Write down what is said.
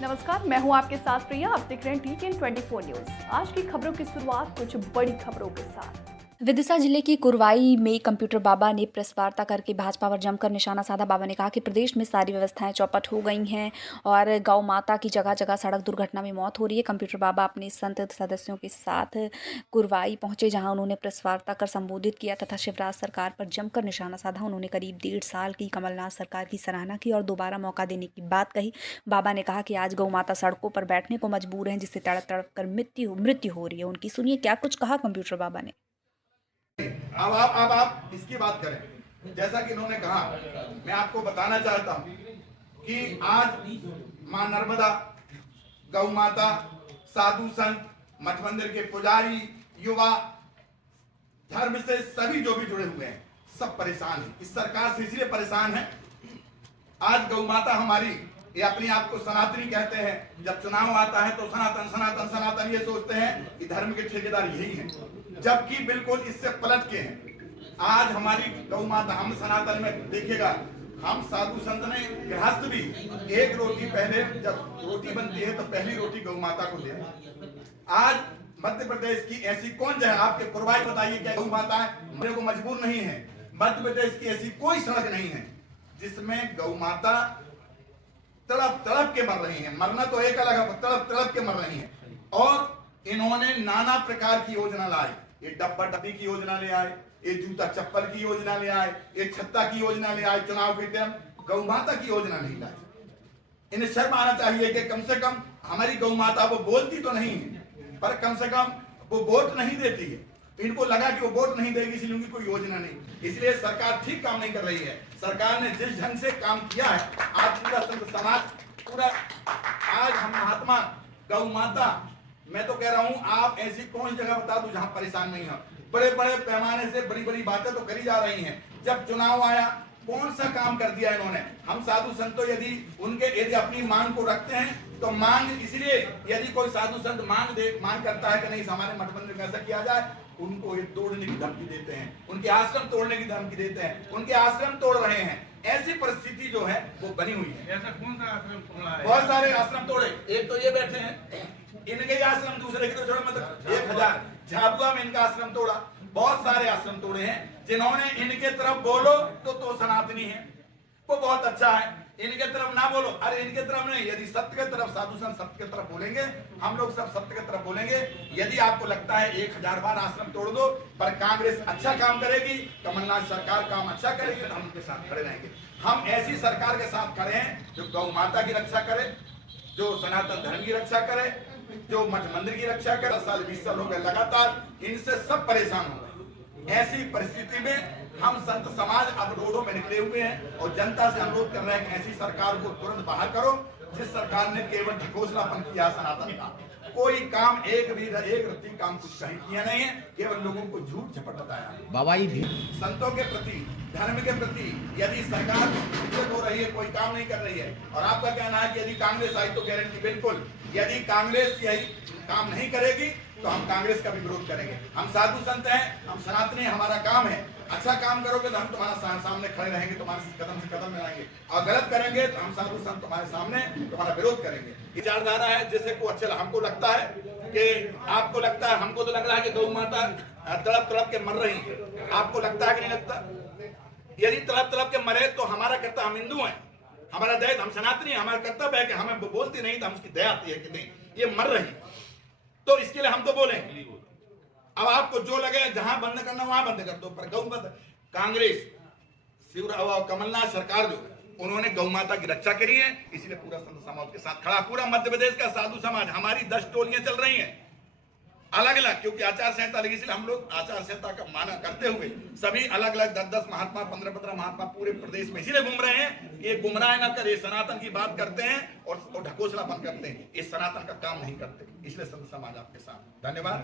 नमस्कार, मैं हूं आपके साथ प्रिया। आप देख रहे हैं TTN 24 न्यूज। आज की खबरों की शुरुआत कुछ बड़ी खबरों के साथ। विदिशा जिले की कुरवाई में कंप्यूटर बाबा ने प्रेस वार्ता करके भाजपा पर जमकर निशाना साधा। बाबा ने कहा कि प्रदेश में सारी व्यवस्थाएं चौपट हो गई हैं और गौ माता की जगह जगह सड़क दुर्घटना में मौत हो रही है। कंप्यूटर बाबा अपने संत सदस्यों के साथ कुरवाई पहुंचे, जहां उन्होंने प्रेस वार्ता कर संबोधित किया तथा शिवराज सरकार पर जमकर निशाना साधा। उन्होंने करीब 1.5 साल की कमलनाथ सरकार की सराहना की और दोबारा मौका देने की बात कही। बाबा ने कहा कि आज गौ माता सड़कों पर बैठने को मजबूर है, जिससे तड़प तड़प कर मृत्यु हो रही है उनकी। सुनिए क्या कुछ कहा कंप्यूटर बाबा ने। अब आप इसकी बात करें। जैसा कि इन्होंने कहा, मैं आपको बताना चाहता हूं कि आज मां नर्मदा, गौ माता, साधु संत, मठ मंदिर के पुजारी, युवा, धर्म से सभी जो भी जुड़े हुए हैं, सब परेशान हैं। इस सरकार से इसलिए परेशान है, आज गौ माता हमारी, ये अपने आप को सनातनी कहते हैं। जब चुनाव आता है तो सनातन सनातन सनातन ये सोचते हैं कि धर्म के ठेकेदार यही हैं, जबकि बिल्कुल इससे पलट के हैं। आज हमारी गौ माता, हम सनातन में देखिएगा, हम साधु संत ने, गृहस्थ भी, एक रोटी पहले, जब रोटी बनती है तो पहली रोटी गौ माता को दे। आज मध्य प्रदेश की ऐसी कौन जगह, आपके कुरबाई बताइए, क्या गौ माता है मेरे को मजबूर नहीं है। मध्य प्रदेश की ऐसी कोई सड़क नहीं है जिसमें गौ माता तड़प तड़प के मर रही हैं। मरना तो एक अलग है, तड़प तड़प के मर रही हैं। और इन्होंने नाना प्रकार की योजना लाई। ये डब्बा डब्बी की योजना ले आए, ये जूता चप्पल की योजना ले आए, ये छत्ता की योजना ले आए। चुनाव के टाइम गौ माता की योजना नहीं लाई। इन्हें शर्म आना चाहिए कि कम से कम हमारी गौ माता, वो बोलती तो नहीं है पर कम से कम वो वोट नहीं देती है। इनको लगा कि वो वोट नहीं देगी, इसलिए उनकी कोई योजना नहीं। इसलिए सरकार ठीक काम नहीं कर रही है। सरकार ने जिस ढंग से काम किया है, आज पूरा संत समाज, पूरा, आज हम महात्मा गौ माता, मैं तो कह रहा हूं, आप ऐसी कौन सी जगह बता दो जहां परेशान नहीं हो। बड़े बड़े पैमाने से बड़ी बड़ी बातें तो करी जा रही हैं। जब चुनाव आया, कौन सा काम कर दिया इन्होंने। हम साधु संतों यदि अपनी मांग को रखते हैं तो मांग, इसलिए यदि कोई साधु संत मांग करता है कि नहीं हमारे मठ मंदिर में ऐसा किया जाए, उनको ये तोड़ने की धमकी देते हैं, उनके आश्रम तोड़ने की धमकी देते हैं, उनके आश्रम तोड़ रहे हैं। ऐसी परिस्थिति जो है वो बनी हुई है। ऐसा कौन सा आश्रम तोड़ा है? बहुत सारे आश्रम तोड़े। एक तो ये बैठे हैं, इनके आश्रम, दूसरे की तो छोड़ो, मतलब 1000 झाबुआ में इनका आश्रम तोड़ा। बहुत सारे आश्रम तोड़े हैं। जिन्होंने इनके तरफ बोलो तो सनातनी है, वो बहुत अच्छा है। इनके तरफ ना बोलो, अरे इनके तरफ नहीं, यदि सत्य के तरफ, साधु संत सत्य के तरफ बोलेंगे, हम लोग सब सत्य के तरफ बोलेंगे। यदि आपको लगता है 1000 बार आश्रम तोड़ दो, पर कांग्रेस अच्छा काम करेगी, कमलनाथ सरकार काम अच्छा करेगी, तो हम उनके साथ खड़े रहेंगे। हम ऐसी सरकार के साथ खड़े हैं जो गौ माता की रक्षा करे, जो सनातन धर्म की रक्षा करे, जो मठ मंदिर की रक्षा करे। 10 साल 20 साल हो गए लगातार, इनसे सब परेशान हो गए। ऐसी परिस्थिति में हम संत समाज अब रोडों में निकले हुए हैं और जनता से अनुरोध कर रहे हैं कि ऐसी सरकार को तुरंत बाहर करो, जिस सरकार ने केवल ढकोसलापन किया सनातन का। कोई काम, एक रत्ती काम कुछ कहीं किया नहीं है, केवल लोगों को झूठ झपट बताया। बाबा जी संतों के प्रति, धर्म के प्रति यदि सरकार विचलित हो रही है, कोई काम नहीं कर रही है, और आपका कहना है कि यदि कांग्रेस आई तो गारंटी, बिल्कुल, यदि कांग्रेस यही काम नहीं करेगी तो हम कांग्रेस का भी विरोध करेंगे। हम साधु संत हैं, हम सनातनी, हमारा काम है। अच्छा काम करोगे तो हम तुम्हारा सामने खड़े रहेंगे, तुम्हारे कदम से कदम मिलाएंगे, और गलत करेंगे तो हम साधु संत तुम्हारे सामने तुम्हारा विरोध करेंगे। विचारधारा है जिसे को अच्छा, हमको लगता है कि, आपको लगता है, हमको तो लग रहा है कि गौ माता तड़प तड़प के मर रही है। आपको लगता है कि नहीं लगता? यदि तड़प तड़प के मरे तो हमारा कर्तव्य, हम हिंदू हैं, हमारा दया, हम सनातनी, हमारा कर्तव्य है कि हमें बोलती नहीं तो हम उसकी दया आती है कि नहीं ये मर रही, तो इसके लिए हम तो बोलेंगे। अब आपको जो लगे जहां बंद करना वहां बंद कर दो, पर गौ माता, कांग्रेस, शिवराज, कमलनाथ सरकार जो है, उन्होंने गौ माता की रक्षा करी है, इसलिए पूरा संत समाज के साथ खड़ा। पूरा मध्य प्रदेश का साधु समाज, हमारी 10 टोलियां चल रही हैं अलग अलग, क्योंकि आचार संहिता लगी, इसलिए हम लोग आचार संहिता का माना करते हुए सभी अलग अलग 10-10 महात्मा, 15-15 महात्मा पूरे प्रदेश में इसीलिए घूम रहे हैं कि ये गुमराह ना करे, सनातन की बात करते हैं और ढकोसलापन करते हैं, ये सनातन का काम नहीं करते। इसलिए संत समाज आपके साथ। धन्यवाद।